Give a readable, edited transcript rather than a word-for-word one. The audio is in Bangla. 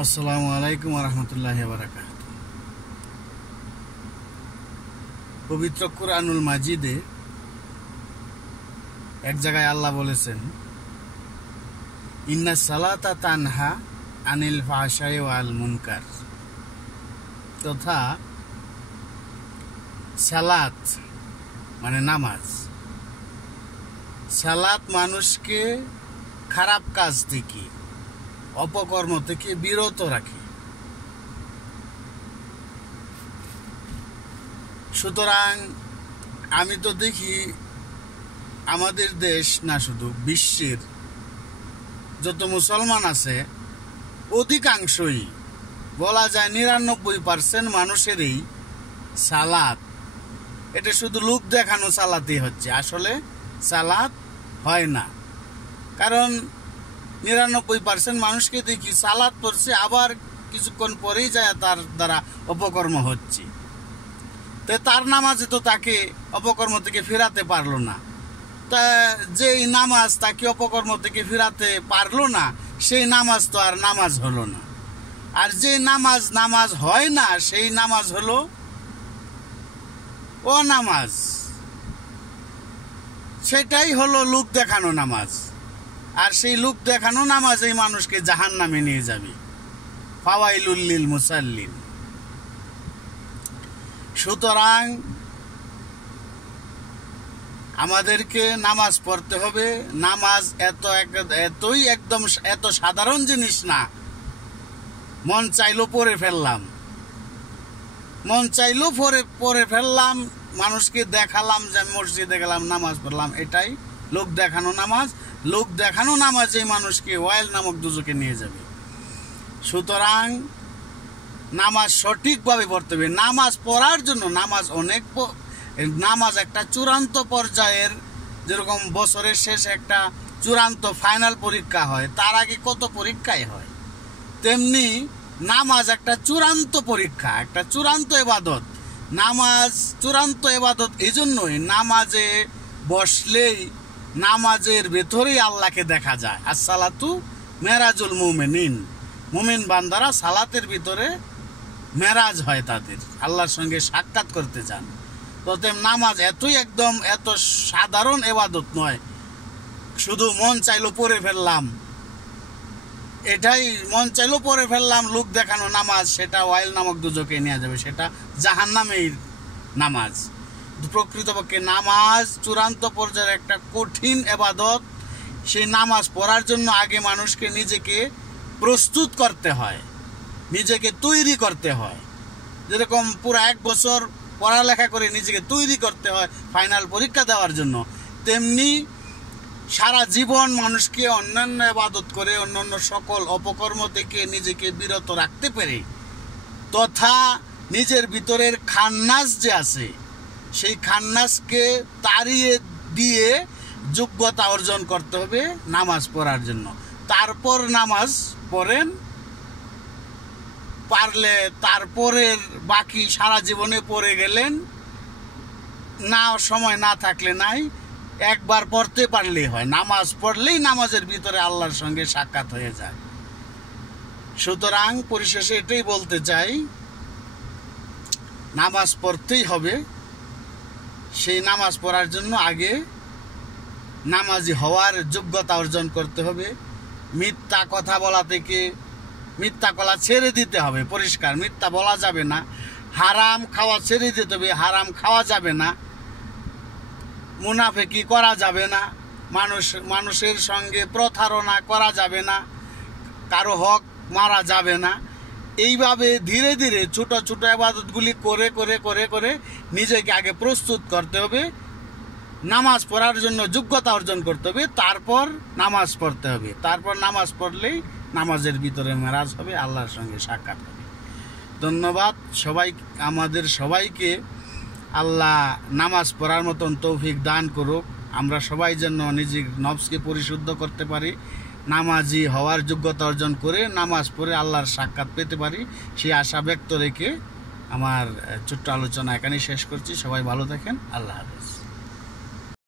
আসসালামু আলাইকুম রহমতুল্লাহি বারাকাতুহু। পবিত্র কুরআনুল মাজিদে এক জায়গায় আল্লাহ বলেছেন, ইন্না সালাতা তানহা আনিল ফাহশাই ওয়াল মুনকার, তথা সালাত মানে নামাজ, সালাত মানুষকে খারাপ কাজ থেকে, অপকর্ম থেকে বিরত রাখে। সুতরাং আমি তো দেখি আমাদের দেশ না, শুধু বিশ্বের যত মুসলমান আছে অধিকাংশই বলা যায় ৯৯% মানুষেরই সালাত এটা শুধু লোক দেখানো সালাতই হচ্ছে, আসলে সালাত হয় না। কারণ ৯৯% মানুষকে দেখি সালাত পড়ছে, আবার কিছুক্ষণ পরেই যায় তার দ্বারা অপকর্ম হচ্ছে। তো তার নামাজে তো তাকে অপকর্ম থেকে ফেরাতে পারলো না। তা যেই নামাজ তাকে অপকর্ম থেকে ফেরাতে পারলো না, সেই নামাজ তো আর নামাজ হলো না। আর যে নামাজ হয় না, সেই নামাজ হলো অনামাজ, সেটাই হলো লোক দেখানো নামাজ। আর সেই লোক দেখানো নামাজ এই মানুষকে জাহান্নামে নিয়ে যাবে। ফাওয়াইলুল লিল মুসাল্লিন। সুতরাং আমাদেরকে নামাজ পড়তে হবে। নামাজ এত সাধারণ জিনিস না, মন চাইলো পড়ে ফেললাম, মানুষকে দেখালাম যে আমি মসজিদে গেলাম, নামাজ পড়লাম, এটাই লোক দেখানো নামাজ। লোক দেখানো নামাজ এই মানুষকে ওয়াইল নামক দুজকে নিয়ে যাবে। সুতরাং নামাজ সঠিকভাবে পড়তে হবে। নামাজ পড়ার জন্য নামাজ একটা চূড়ান্ত পর্যায়ের, যেরকম বছরের শেষে একটা চূড়ান্ত ফাইনাল পরীক্ষা হয়, তার আগে কত পরীক্ষাই হয়, তেমনি নামাজ একটা চূড়ান্ত পরীক্ষা, একটা চূড়ান্ত ইবাদত। নামাজ চূড়ান্ত ইবাদত এই জন্যই, নামাজে বসলেই নামাজের ভেতরেই আল্লাহকে দেখা যায়। আসসালাতু মেরাজুল মুমিনিন, মুমিন বান্দারা সালাতের ভিতরে মেরাজ হয়, তাদের আল্লাহর সঙ্গে সাক্ষাৎ করতে চান। তবে নামাজ এত সাধারণ ইবাদত নয়, শুধু মন চাইলো পড়ে ফেললাম, এটাই মন চাইলো পড়ে ফেললাম, লোক দেখানো নামাজ, সেটা ওয়াইল নামক দুজকে নিয়ে যাবে, সেটা জাহান্নামের নামাজ। প্রকৃতপক্ষে নামাজ চূড়ান্ত পর্যায়ের একটা কঠিন ইবাদত। সেই নামাজ পড়ার জন্য আগে মানুষকে নিজেকে প্রস্তুত করতে হয়, নিজেকে তৈরি করতে হয়। যেরকম পুরো ১ বছর পড়ালেখা করে নিজেকে তৈরি করতে হয় ফাইনাল পরীক্ষা দেওয়ার জন্য, তেমনি সারা জীবন মানুষকে অন্যান্য ইবাদত করে, অন্যান্য সকল অপকর্ম থেকে নিজেকে বিরত রাখতে পেরে, তথা নিজের ভিতরের খান্নাস যে আছে, সেই খান্নাসকে তাড়িয়ে দিয়ে যোগ্যতা অর্জন করতে হবে নামাজ পড়ার জন্য। তারপর নামাজ পড়েন, পারলে তারপরের বাকি সারা জীবনে পড়ে গেলেন, না সময় না থাকলে নাই, একবার পড়তে পারলেই হয়। নামাজ পড়লেই নামাজের ভিতরে আল্লাহর সঙ্গে সাক্ষাৎ হয়ে যায়। সুতরাং পরিশেষে এটাই বলতে চাই, নামাজ পড়তেই হবে। সেই নামাজ পড়ার জন্য আগে নামাজি হওয়ার যোগ্যতা অর্জন করতে হবে। মিথ্যা কথা বলা থেকে, মিথ্যা কথা ছেড়ে দিতে হবে, পরিষ্কার মিথ্যা বলা যাবে না। হারাম খাওয়া ছেড়ে দিতে হবে, হারাম খাওয়া যাবে না। মুনাফিকি করা যাবে না, মানুষের সঙ্গে প্রতারণা করা যাবে না, কারো হক মারা যাবে না। এইভাবে ধীরে ধীরে ছোট ছোট ইবাদতগুলি করে করে করে করে নিজেকে আগে প্রস্তুত করতে হবে, নামাজ পড়ার জন্য যোগ্যতা অর্জন করতে হবে, তারপর নামাজ পড়তে হবে। তারপর নামাজ পড়লেই নামাজের ভিতরে মেরাজ হবে, আল্লাহর সঙ্গে সাক্ষাৎ হবে। ধন্যবাদ আমাদের সবাইকে আল্লাহ নামাজ পড়ার মতন তৌফিক দান করুক। আমরা সবাই যেন নিজের নফসকে পরিশুদ্ধ করতে পারি, নামাজি হওয়ার যোগ্যতা অর্জন করে নামাজ পড়ে আল্লাহর সাক্ষাৎ পেতে পারি, সেই আশা ব্যক্ত রেখে আমার ছোট্ট আলোচনা এখানেই শেষ করছি। সবাই ভালো থাকেন। আল্লাহ হাফেজ।